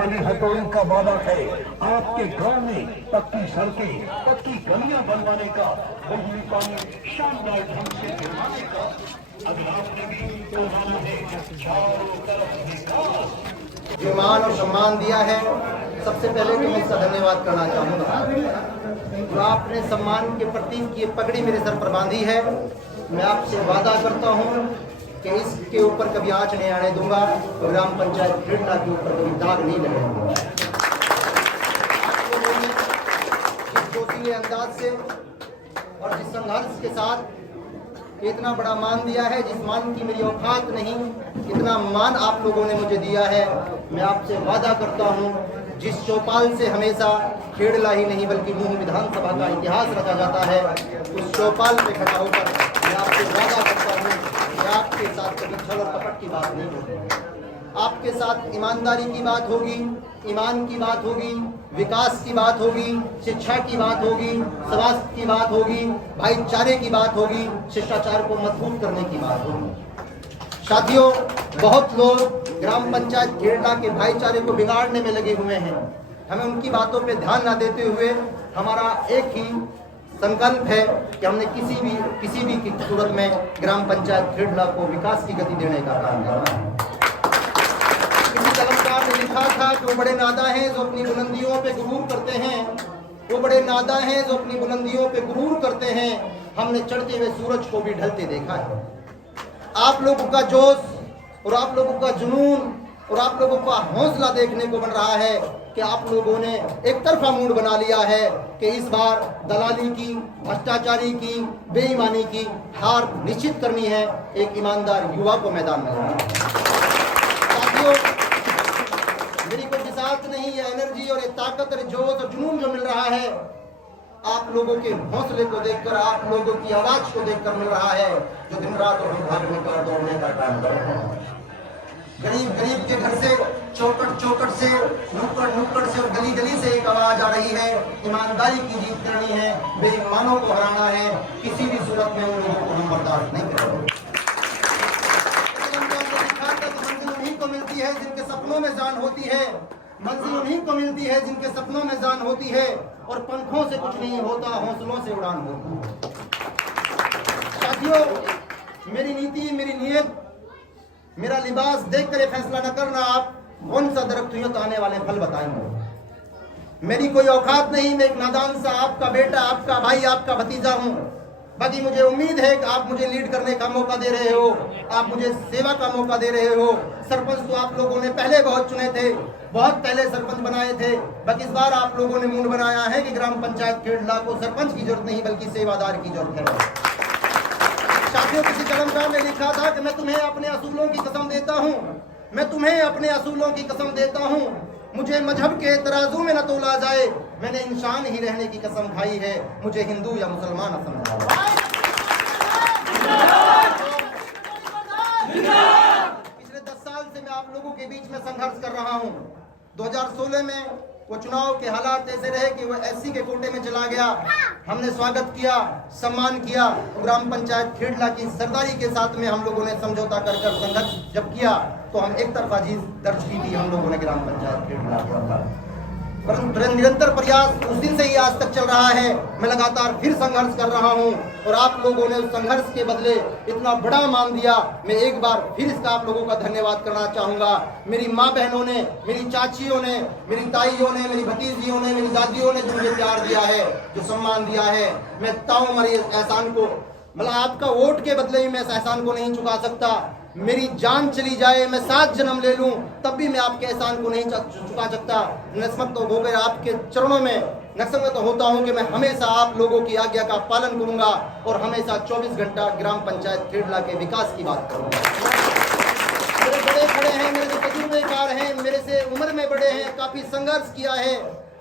वाली हथौड़ी का वादा है आपके गांव में पक्की सड़कें, पक्की गलियां बनवाने का, बिजली पानी शानदार ढंग से गिरवाने का। अगर आपने भी करवाना है चारों तरफ विकास, जो मान और सम्मान दिया है, सबसे पहले तो मैं इसका धन्यवाद करना चाहूँगा। जो आपने सम्मान के प्रतीक की पगड़ी मेरे सर पर बांधी है, मैं आपसे वादा करता हूँ कि इसके ऊपर कभी आँच नहीं आने दूंगा और ग्राम पंचायत खेड़ला के ऊपर कभी दाग नहीं लगने दूंगा। जिस जोशीले अंदाज से और जिस संघर्ष के साथ इतना बड़ा मान दिया है, जिस मान की मेरी औकात नहीं, इतना मान आप लोगों ने मुझे दिया है, मैं आपसे वादा करता हूँ जिस चौपाल से हमेशा खेड़ला ही नहीं बल्कि नूह विधानसभा का इतिहास रचा जाता है, उस चौपाल पे खड़ा होकर मैं आपसे वादा करता हूँ कि आपके साथ कभी छल और कपट की बात नहीं होगी। आपके साथ ईमानदारी की बात होगी, ईमान की बात होगी, विकास की बात होगी, शिक्षा की बात होगी, स्वास्थ्य की बात होगी, भाईचारे की बात होगी, शिष्टाचार को मजबूत करने की बात होगी। साथियों, बहुत लोग ग्राम पंचायत खेड़ला के भाईचारे को बिगाड़ने में लगे हुए हैं। हमें उनकी बातों पे ध्यान न देते हुए हमारा एक ही संकल्प है कि हमने किसी भी की सूरत में ग्राम पंचायत खेड़ला को विकास की गति देने का काम करना है। किसी कलमकार ने लिखा था कि वो बड़े नादा हैं जो अपनी बुलंदियों पे गुरूर करते हैं, वो बड़े नादा हैं जो अपनी बुलंदियों पे गुरूर करते हैं, हमने चढ़ते हुए सूरज को भी ढलते देखा है। आप लोगों का जोश और आप लोगों का जुनून और आप लोगों का हौसला देखने को बन रहा है कि आप लोगों ने एक तरफा मूड बना लिया है कि इस बार दलाली की, भ्रष्टाचारी की, बेईमानी की हार निश्चित करनी है, एक ईमानदार युवा को मैदान में लाना है। साथियों, मेरी कोई बिसात नहीं, ये एनर्जी और ये ताकत और जोश और जुनून जो मिल रहा है, आप लोगों के हौसले को देखकर, आप लोगों की आवाज को देखकर मिल रहा है, जो दिन रात और भागने का दौड़ने का काम कर रहे हैं। गरीब के घर से, चौकट से, नुक्कड़ से और गली से एक आवाज आ रही है, ईमानदारी की जीत करनी है, बेईमानों को हराना है, किसी भी सूरत में उन लोगों को हम बर्दाश्त नहीं करेंगे। मंजिल उन्हीं को मिलती है जिनके सपनों में जान होती है, मंजिल उन्हीं को मिलती है जिनके सपनों में जान होती है, और पंखों से कुछ नहीं होता, हौसलों से उड़ान होती है। साथियों, मेरी नीति, मेरी नीयत, मेरा लिबास देखकर फैसला न करना आप कौन सा दरख्त हुई तो आने वाले फल बताएंगे। मेरी कोई औकात नहीं, मैं एक नादान सा आपका बेटा, आपका भाई, आपका भतीजा हूँ। बाकी मुझे उम्मीद है कि आप मुझे लीड करने का मौका दे रहे हो, आप मुझे सेवा का मौका दे रहे हो। सरपंच तो आप लोगों ने पहले बहुत चुने थे, बहुत पहले सरपंच बनाए थे, बाकी इस बार आप लोगों ने मूड बनाया है कि ग्राम पंचायत खेड़ला को सरपंच की जरूरत नहीं बल्कि सेवादार की जरूरत है। साथियों, किसी कलमकार ने लिखा था कि मैं तुम्हें अपने असूलों की कसम देता हूँ, मैं तुम्हें अपने असूलों की कसम देता हूँ, मुझे मजहब के तराजू में न तोला जाए, मैंने इंसान ही रहने की कसम खाई है, मुझे हिंदू या मुसलमान न समझा। पिछले 10 साल से मैं आप लोगों के बीच में संघर्ष कर रहा हूँ। 2016 में वो चुनाव के हालात ऐसे रहे कि वो एससी के कोटे में चला गया, हमने स्वागत किया, सम्मान किया, ग्राम पंचायत खेड़ला की सरदारी के साथ में हम लोगों ने समझौता कर संघर्ष जब किया तो हम एक तरफा जीत दर्ज की थी हम लोगों ने ग्राम पंचायत खेड़ला का। परंतु निरंतर प्रयास उस दिन से ही आज तक चल रहा है, मैं लगातार फिर संघर्ष कर रहा हूं और आप लोगों ने उस संघर्ष के बदले इतना बड़ा मान दिया। मैं एक बार फिर इसका आप लोगों का धन्यवाद करना चाहूंगा। मेरी माँ बहनों ने, मेरी चाचियों ने, मेरी ताइयों ने, मेरी भतीजियों ने, मेरी दादियों ने जो मुझे प्यार दिया है, जो सम्मान दिया है, मैं ताऊमर इस एहसान को, मतलब आपका वोट के बदले ही मैं इस एहसान को नहीं चुका सकता। मेरी जान चली जाए, मैं 7 जन्म ले लूं, तब भी मैं आपके एहसान को नहीं चुका सकता। नस्मत तो हो गए आपके चरणों में, नस्मत तो होता हूं कि मैं हमेशा आप लोगों की आज्ञा का पालन करूंगा और हमेशा 24 घंटा ग्राम पंचायत खेड़ला के विकास की बात करूंगा। मेरे बड़े खड़े हैं, मेरे जो तजुर्बेकार हैं, मेरे से उम्र में बड़े हैं, काफी संघर्ष किया है,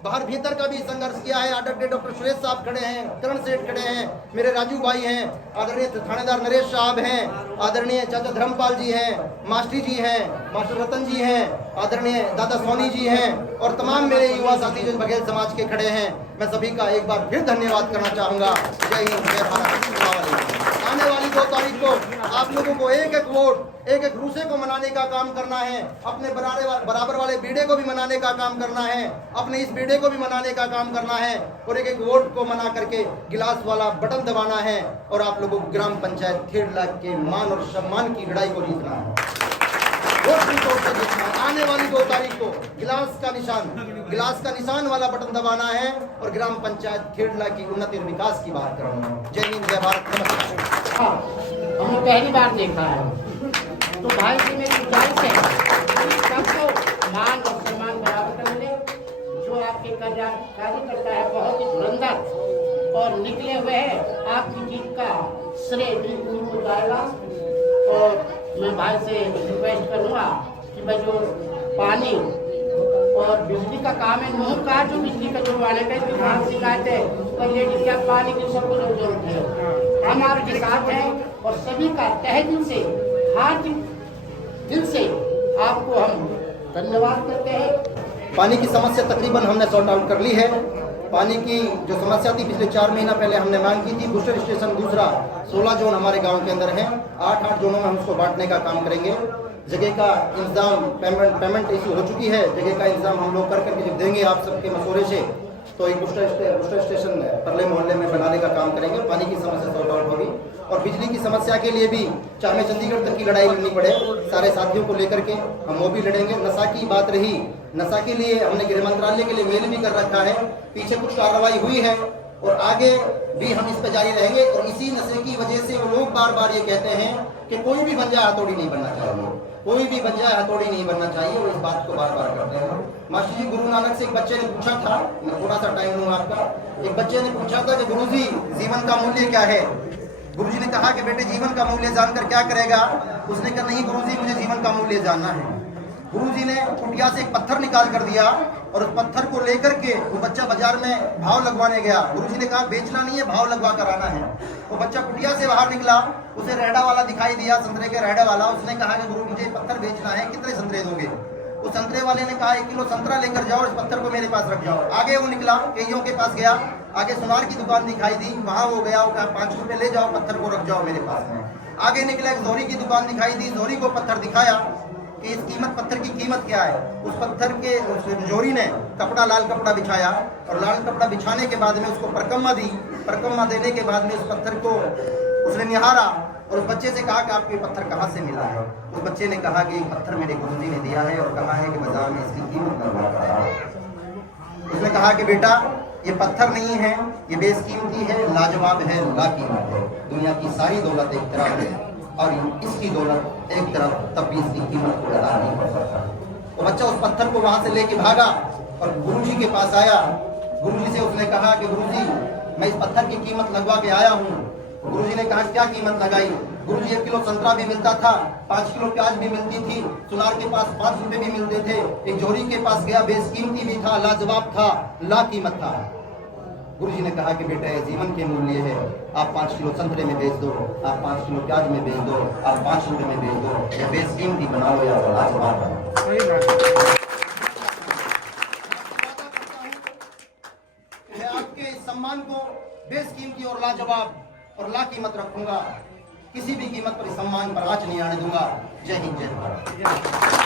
बाहर भीतर का भी संघर्ष किया है। आदरणीय डॉक्टर सुरेश साहब खड़े हैं, करण सेठ खड़े हैं, मेरे राजू भाई हैं, आदरणीय थानेदार नरेश साहब हैं, आदरणीय चाचा धर्मपाल जी हैं, मास्टरी जी हैं, मास्टर रतन जी हैं, आदरणीय दादा सोनी जी हैं और तमाम मेरे युवा साथी जो बघेल समाज के खड़े हैं, मैं सभी का एक बार फिर धन्यवाद करना चाहूँगा। जय हिंद, जय भारत। आने वाली 2 तारीख को आप लोगों को एक वोट, एक एक रूसे को मनाने का काम करना है, अपने बराबर वाले बीड़े को भी मनाने का काम करना है, अपने इस बीड़े को भी मनाने का काम करना है, और एक एक वोट को मना करके गिलास वाला बटन दबाना है, और आप लोगों को ग्राम पंचायत 1.5 लाख के मान और सम्मान की लड़ाई को जीतना है। वोट भी तोड़ के जीतना है। आने वाली 2 तारीख को गिलास का निशान वाला बटन दबाना है, और ग्राम पंचायत 1.5 लाख की उन्नति और विकास की बात करना है। जय हिंद, जय भारत, नमस्कार। हमने पहली बार देखा है, तो भाई जी मेरी गुजारिश है सबको मान और सम्मान बराबर कर मिले। जो आपके कार्यकर्ता है बहुत ही धुरंधर और निकले हुए हैं, आपकी जीत का श्रेय बिल्कुल को जाएगा। और मैं भाई से रिक्वेस्ट करूँगा कि भाई जो पानी और बिजली का काम है, नूह का जो बिजली का जुड़वाने का इसकी काम शिकायत है, तो लेडीज क्या पानी की सबको जरूरत है। हम आपके साथ हैं और सभी का तहे दिल से, हार्दिक दिल से आपको हम धन्यवाद करते हैं। पानी की समस्या तकरीबन हमने सॉर्ट आउट कर ली है। पानी की जो समस्या थी पिछले 4 महीना पहले हमने मांग की थी। बूस्टर स्टेशन दूसरा 16 जोन हमारे गांव के अंदर हैं, 8 जोनों में हम उसको बांटने का काम करेंगे। जगह का इंतजाम, पेमेंट इशू हो चुकी है, जगह का इंतजाम हम लोग कर करके जब देंगे आप सबके मशवरे से, तो एक बूस्टर स्टेशन परले मोहल्ले में बनाने का काम करेंगे। पानी की समस्या सॉर्ट आउट होगी, और बिजली की समस्या के लिए भी चाहे हमें चंडीगढ़ तक की लड़ाई लड़नी पड़े, सारे साथियों को लेकर के हम वो भी लड़ेंगे। नशा की बात रही, नशा के लिए हमने गृह मंत्रालय के लिए मेल भी कर रखा है, पीछे कुछ कार्रवाई हुई है और आगे भी हम इस पर जारी रहेंगे। और इसी नशे की वजह से वो लोग बार बार ये कहते हैं कि कोई भी बन जाए हथौड़ी नहीं बनना चाहिए, कोई भी बन जाए हथौड़ी नहीं बनना चाहिए, और इस बात को बार बार करते हैं। मास्टर जी, गुरु नानक से एक बच्चे ने पूछा था, मैं थोड़ा सा टाइम लूँगा आपका, एक बच्चे ने पूछा था कि गुरुजी जीवन का मूल्य क्या है। गुरुजी ने कहा कि बेटे जीवन का मूल्य जानकर क्या करेगा। उसने कहा नहीं गुरुजी, मुझे जीवन का मूल्य जानना है। गुरुजी ने कुटिया से एक पत्थर निकाल कर दिया, और उस पत्थर को लेकर के वो बच्चा बाजार में भाव लगवाने गया। गुरुजी ने कहा बेचना नहीं है, भाव लगवा कर आना है। वो बच्चा कुटिया से बाहर निकला, उसे रेहड़ा वाला दिखाई दिया, संतरे के रेहड़ा वाला। उसने कहा कि गुरु मुझे पत्थर बेचना है, कितने संतरे दोगे। उस संतरे वाले ने कहा 1 किलो संतरा लेकर जाओ, इस पत्थर को मेरे पास रख जाओ। आगे वो निकला, कईयों के पास गया, आगे सुनार की दुकान दिखाई दी, वहां वो गया, वो कहा 5 रुपए ले जाओ, पत्थर को रख जाओ मेरे पास में। आगे निकला, एक जोहरी की दुकान दिखाई दी, जोहरी को पत्थर दिखाया कि इस पत्थर की कीमत क्या है। उस पत्थर के जोहरी ने कपड़ा, लाल कपड़ा बिछाया, और लाल कपड़ा बिछाने के बाद में उसको परकम्मा दी। परकम्मा देने के बाद में उस पत्थर को उसने निहारा, और उस बच्चे से कहा कि आपको ये पत्थर कहाँ से मिला है। उस बच्चे ने कहा कि ये पत्थर मेरे गुरुजी ने दिया है, और कहा है कि बाजार में इसकी कीमत लगवा है। उसने कहा कि बेटा ये पत्थर नहीं है, ये बेशकीमती है, लाजवाब है, लाकीमत है। दुनिया की सारी दौलत एक तरफ है और इसकी दौलत एक तरफ, तब भी इसकी कीमत को अदा नहीं कर सकता। वो बच्चा उस पत्थर को वहां से लेके भागा और गुरुजी के पास आया। गुरुजी से उसने कहा कि गुरुजी मैं इस पत्थर की कीमत लगवा के आया हूँ। गुरुजी ने कहा क्या कीमत लगाई। गुरुजी 1 किलो संतरा भी मिलता था, 5 किलो प्याज भी मिलती थी, सुनार के पास 5 रुपए भी मिलते थे। एक जोहरी के पास गया, बेशकीमती भी था, लाजवाब था, लाकीमत था। गुरुजी ने कहा कि बेटा ये जीवन के मूल्य है, आप 5 किलो संतरे में बेच दो, आप 5 किलो प्याज में बेच दो, आप 5 रुपए में बेच दो, या बेशकीमती बनाओ या लाजवाब बनाओ। मैं आपके सम्मान को बेशकीमती और लाजवाब और लाकीमत रखूंगा, किसी भी कीमत पर इस सम्मान पर आंच नहीं आने दूंगा। जय हिंद, जय भारत।